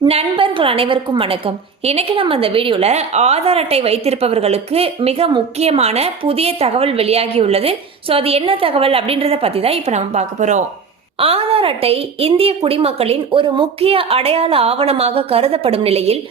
நண்பர்கள் அனைவருக்கும் வணக்கம். இன்னைக்கு நம்ம இந்த வீடியோல ஆதார் அட்டை வைத்திருப்பவர்களுக்கு மிக முக்கியமான புதிய தகவல் வெளியாகியுள்ளது ஸோ அது என்ன தகவல் அப்படின்றத பத்தி தான் இப்போ நம்ம பார்க்க போறோம். ஆதார் அட்டை இந்திய குடிமக்களின் ஒரு முக்கிய அடையாள ஆவணமாக கருதப்படும் நிலையில்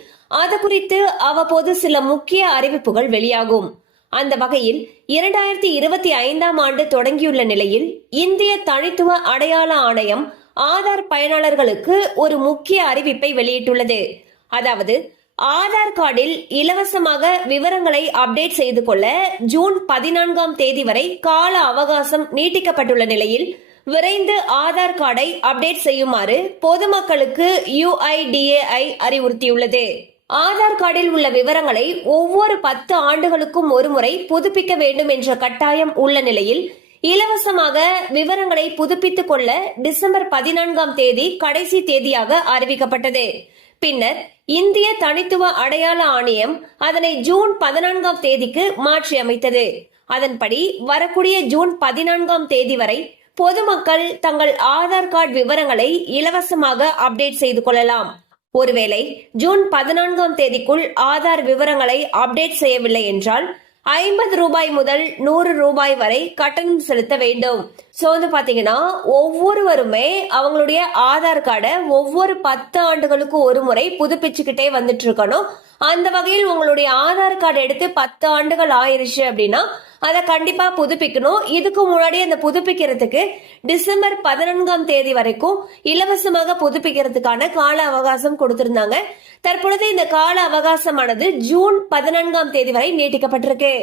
அது குறித்து அவ்வப்போது சில முக்கிய அறிவிப்புகள் வெளியாகும். அந்த வகையில் இரண்டாயிரத்தி இருபத்தி ஐந்தாம் ஆண்டு தொடங்கியுள்ள நிலையில் இந்திய தனித்துவ அடையாள ஆணையம் ஆதார் பயனாளர்களுக்கு ஒரு முக்கிய அறிவிப்பை வெளியிட்டுள்ளது. அதாவது ஆதார் கார்டில் இலவசமாக விவரங்களை அப்டேட் செய்து கொள்ள ஜூன் பதினான்காம் தேதி வரை கால அவகாசம் நீட்டிக்கப்பட்டுள்ள நிலையில் விரைந்து ஆதார் கார்டை அப்டேட் செய்யுமாறு பொதுமக்களுக்கு யுஐடிஏஐ அறிவுறுத்தியுள்ளது. ஆதார் கார்டில் உள்ள விவரங்களை ஒவ்வொரு பத்து ஆண்டுகளுக்கும் ஒருமுறை புதுப்பிக்க வேண்டும் என்ற கட்டாயம் உள்ள நிலையில் இலவசமாக விவரங்களை புதுப்பித்துக் கொள்ள டிசம்பர் பதினான்காம் தேதி கடைசி தேதியாக அறிவிக்கப்பட்டது. பின்னர் இந்திய தனித்துவ அடையாள ஆணையம் அதனை ஜூன் பதினான்காம் தேதிக்கு மாற்றி அமைத்தது அதன்படி வரக்கூடிய ஜூன் பதினான்காம் தேதி வரை பொதுமக்கள் தங்கள் ஆதார் கார்டு விவரங்களை இலவசமாக அப்டேட் செய்து கொள்ளலாம். ஒருவேளை ஜூன் பதினான்காம் தேதிக்குள் ஆதார் விவரங்களை அப்டேட் செய்யவில்லை என்றால் ஐம்பது ரூபாய் முதல் நூறு ரூபாய் வரை கட்டணம் செலுத்த வேண்டும். ஸோ வந்து பாத்தீங்கன்னா ஒவ்வொருவருமே அவங்களுடைய ஆதார் கார்டை ஒவ்வொரு பத்து ஆண்டுகளுக்கு ஒரு முறை புதுப்பிச்சுக்கிட்டே வந்துட்டு இருக்கணும். அந்த வகையில் உங்களுடைய ஆதார் கார்டு எடுத்து பத்து ஆண்டுகள் ஆயிருச்சு அப்படின்னா அதை கண்டிப்பா புதுப்பிக்கணும். இதுக்கு முன்னாடி அந்த புதுப்பிக்கிறதுக்கு டிசம்பர் பதினான்காம் தேதி வரைக்கும் இலவசமாக புதுப்பிக்கிறதுக்கான கால அவகாசம் கொடுத்திருந்தாங்க. தற்பொழுது இந்த கால அவகாசமானது ஜூன் பதினான்காம் தேதி வரை நீட்டிக்கப்பட்டிருக்கு.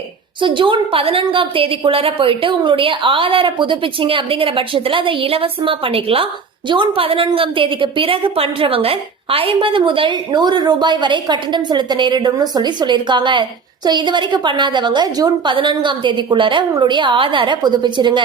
சோ ஜூன் பதினான்காம் தேதிக்குள்ளார போயிட்டு உங்களுடைய ஆதார புதுப்பிச்சிங்க அப்படிங்கிற பட்சத்துல அதை இலவசமா பண்ணிக்கலாம். ஜூன் பதினான்காம் தேதிக்கு பிறகு பண்றவங்க ஐம்பது முதல் நூறு ரூபாய் வரை கட்டணம் செலுத்த நேரிடும்னு சொல்லி சொல்லியிருக்காங்க. சோ இது வரைக்கும் பண்ணாதவங்க ஜூன் பதினான்காம் தேதிக்குள்ளார உங்களுடைய ஆதார புதுப்பிச்சிருங்க.